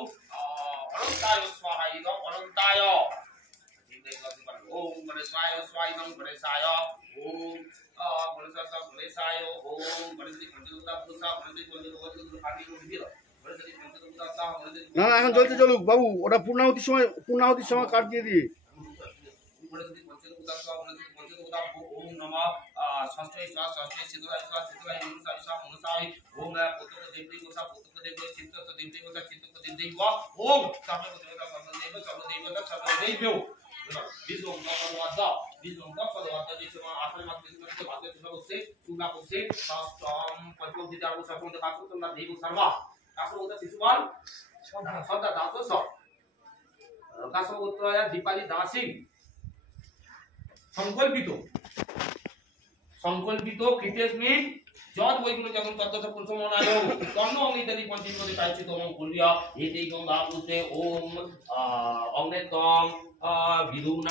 ओम अनंताय स्वाहा इदं अनंताय ओम गणेशाय स्वाहा इदं गणेशाय ओम गणेशाय गणेशाय ओम गणेशजी पंचदुर्गा पूजा गणेशजी पंचदुर्गा पार्टी को दिल गणेशजी पंचदुर्गा साह गणेशजी না এখন চলছে চলুক বাবু, ওটা পূর্ণাহুতির সময় কাট দিয়ে দিয়ে गणेशजी पंचदुर्गा साह गणेशजी पंचदुर्गा ओम नमः षष्ठे स्वाहा षष्ठे सिद्धराय स्वाहा सिद्धराय मनसाय स्वाहा मनसाय ओम पुत्र देवदेव को स्वाहा पुत्र देवदेव चित्त देवदेव को चित्त देवदेव ओम सर्व देवता सर्व देवदेव Bismillah Namawadda Bismillah Sawadda Bismillah Asal Mat Bismillah Bhagavad Gita Bose Suga Bose Sastam Panchok Dita Aru Sapon Dakasu Samna Devu Sarva Kasu Uda Sisumal Sada Daso Sa Kasu Utraya Dipali Dasim সংকল্পিত কৃতেস্মিন যদ বৈগুণ যখন তত্ত্ব পুরুষমনায় কর্ণ অঙ্গিতাদি পঞ্চমতে কাইচিত ওম কুর্বিয়া এতেই গঙ্গা পুত্রে ওম অগ্নেতম বিদুনা